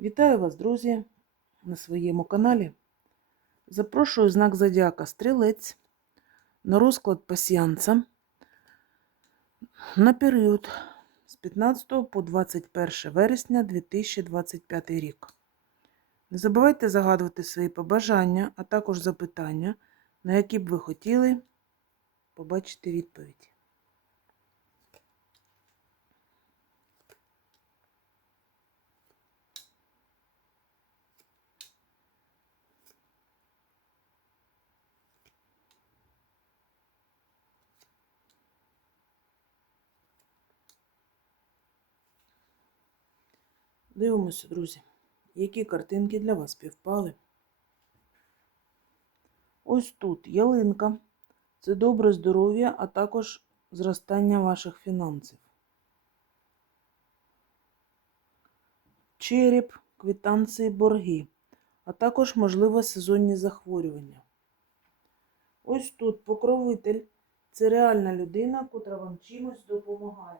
Вітаю вас, друзі, на своєму каналі. Запрошую знак Зодіака Стрілець на розклад пасіянца на період з 15 по 21 вересня 2025 рік. Не забувайте загадувати свої побажання, а також запитання, на які б ви хотіли побачити відповідь. Дивимося, друзі, які картинки для вас співпали. Ось тут ялинка. Це добре здоров'я, а також зростання ваших фінансів. Череп, квитанції, борги, а також, можливо, сезонні захворювання. Ось тут покровитель це реальна людина, котра вам чимось допомагає.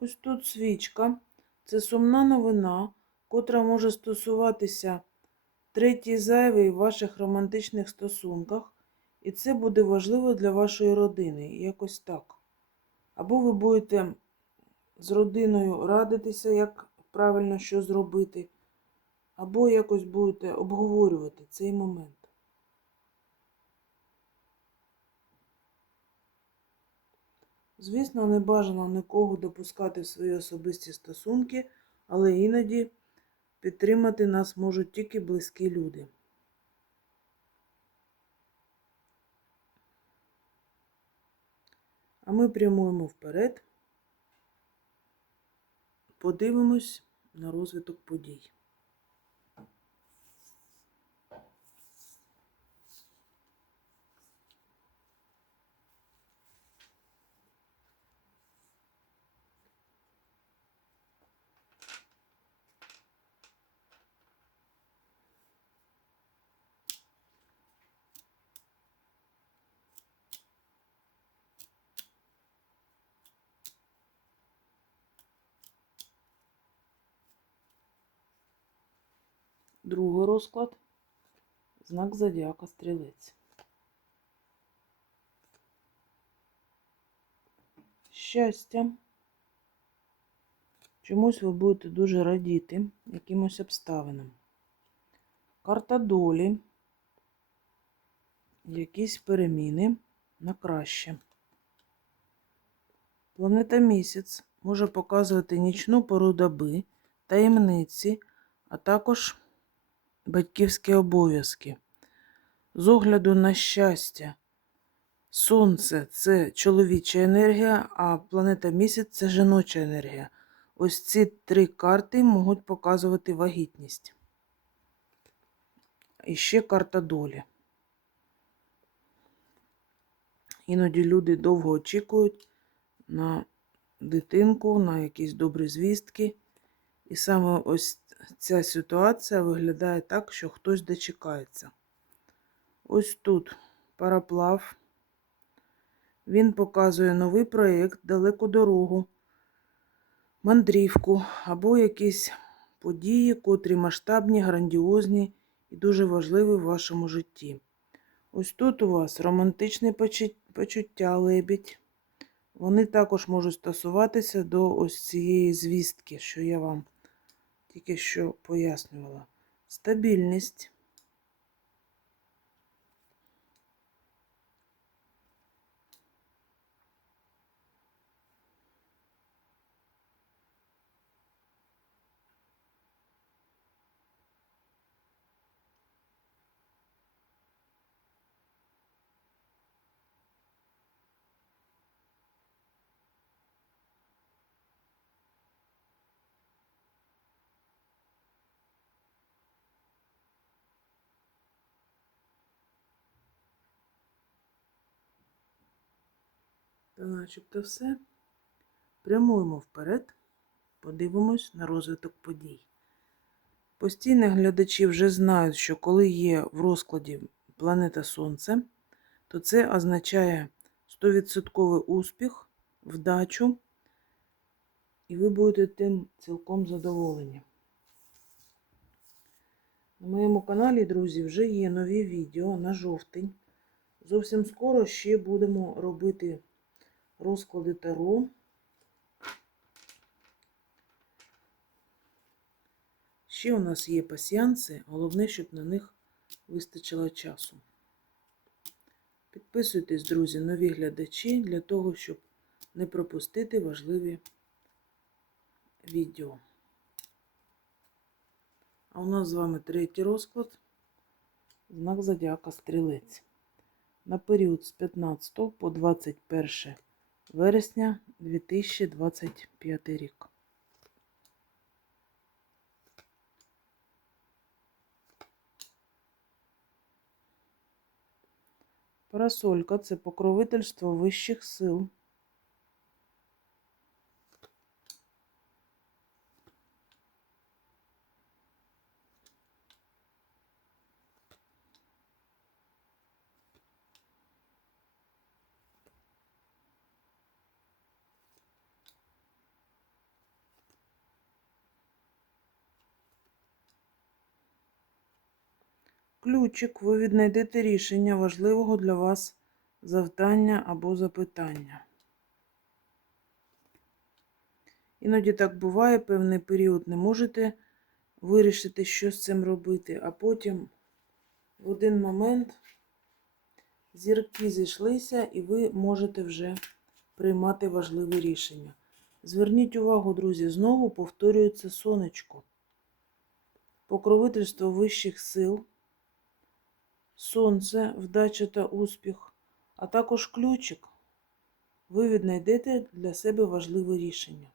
Ось тут свічка. Це сумна новина, котра може стосуватися третій зайвий в ваших романтичних стосунках. І це буде важливо для вашої родини. Якось так. Або ви будете з родиною радитися, як правильно що зробити, або якось будете обговорювати цей момент. Звісно, не бажано нікого допускати в свої особисті стосунки, але іноді підтримати нас можуть тільки близькі люди. А ми прямуємо вперед, подивимось на розвиток подій. Другий розклад знак зодіака стрілець. Щастя. Чомусь ви будете дуже радіти якимось обставинам. Карта долі. Якісь переміни на краще. Планета місяць може показувати нічну пору доби, таємниці, а також батьківські обов'язки. З огляду на щастя, Сонце це чоловіча енергія, а планета місяць це жіноча енергія. Ось ці три карти можуть показувати вагітність. І ще карта долі. Іноді люди довго очікують на дитинку, на якісь добрі звістки. І саме ось ця ситуація виглядає так, що хтось дочекається. Ось тут параплав. Він показує новий проєкт, далеку дорогу, мандрівку або якісь події, котрі масштабні, грандіозні і дуже важливі в вашому житті. Ось тут у вас романтичне почуття лебідь. Вони також можуть стосуватися до ось цієї звістки, що я вам тільки що пояснювала. Стабільність. Начебто все. Прямуємо вперед, подивимось на розвиток подій. Постійні глядачі вже знають, що коли є в розкладі планета Сонце, то це означає 100% успіх, вдачу, і ви будете тим цілком задоволені. На моєму каналі, друзі, вже є нові відео на жовтень. Зовсім скоро ще будемо робити розклади Таро. Ще у нас є пасіанси, головне, щоб на них вистачило часу. Підписуйтесь, друзі, нові глядачі для того, щоб не пропустити важливі відео. А у нас з вами третій розклад. Знак Зодіака Стрілець. На період з 15 по 21 вересня 2025 рік. Парасолька це покровительство вищих сил. Ключик, ви віднайдете рішення важливого для вас завдання або запитання. Іноді так буває, певний період не можете вирішити, що з цим робити, а потім в один момент зірки зійшлися і ви можете вже приймати важливі рішення. Зверніть увагу, друзі, знову повторюється сонечко. Покровительство вищих сил, сонце, вдача та успіх, а також ключик. Ви віднайдете для себе важливе рішення.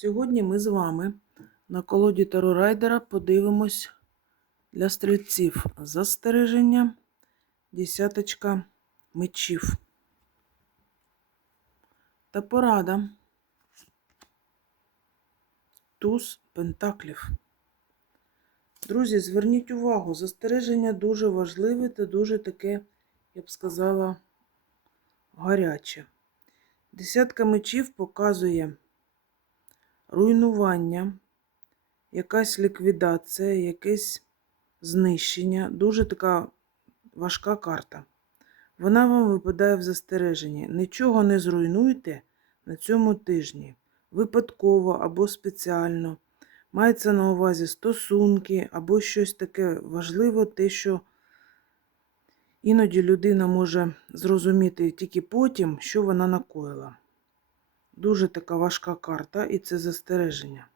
Сьогодні ми з вами на колоді Таро Райдера подивимось для стрільців застереження десяточка мечів та порада туз пентаклів. Друзі, зверніть увагу, застереження дуже важливе та дуже таке, я б сказала, гаряче. Десятка мечів показує руйнування, якась ліквідація, якесь знищення. Дуже така важка карта. Вона вам випадає в застереженні. Нічого не зруйнуйте на цьому тижні. Випадково або спеціально. Мається на увазі стосунки або щось таке важливе, те, що іноді людина може зрозуміти тільки потім, що вона накоїла. Дуже така важка карта, і це застереження.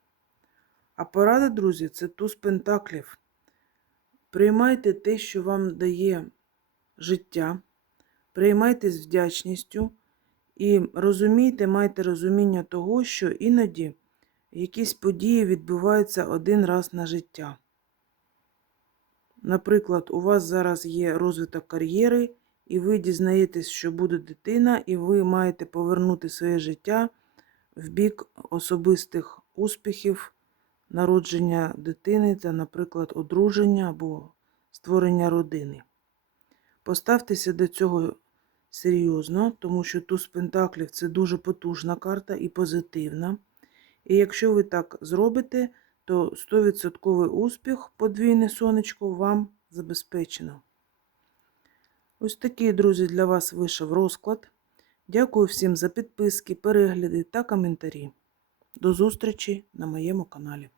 А порада, друзі, це туз пентаклів. Приймайте те, що вам дає життя, приймайте з вдячністю і розумійте, майте розуміння того, що іноді якісь події відбуваються один раз на життя. Наприклад, у вас зараз є розвиток кар'єри, і ви дізнаєтесь, що буде дитина, і ви маєте повернути своє життя в бік особистих успіхів, народження дитини та, наприклад, одруження або створення родини. Поставтеся до цього серйозно, тому що туз пентаклів це дуже потужна карта і позитивна. І якщо ви так зробите, то 100% успіх, подвійне сонечко вам забезпечено. Ось такий, друзі, для вас вийшов розклад. Дякую всім за підписки, перегляди та коментарі. До зустрічі на моєму каналі.